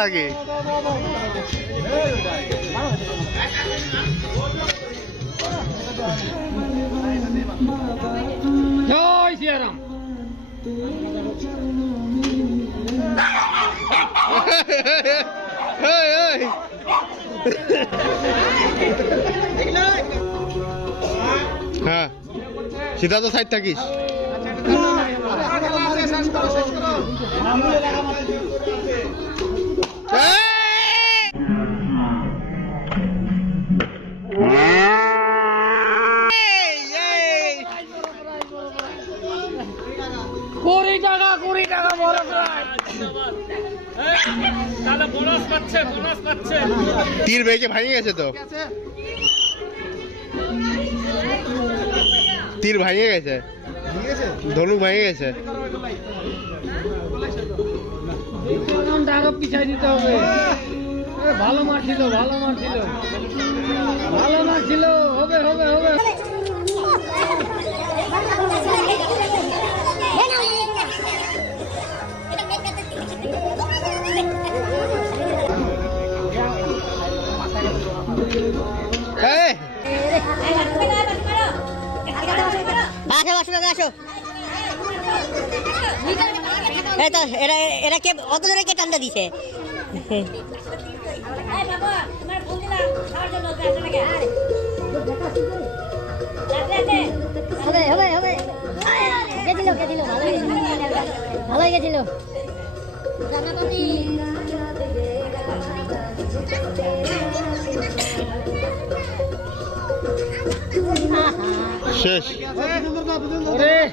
লাগে জয় শ্রীরাম। হ্যাঁ সিধা তো সাইড থাকিস। কুড়ি টাকা বড় বোনাস পাচ্ছে। তীর বেঁকে ভাঙে গেছে তো, তীর ভাঙে গেছে, ধনুক ভাঙে গেছে। আরো পিছাই দিতে হবে। ভালো মার ছিল হবে। এরা কে অত জোরে কে টান্ডা দিছে? ভালোই গেছিল। শেষ।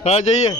হ্যাঁ যাইয়ে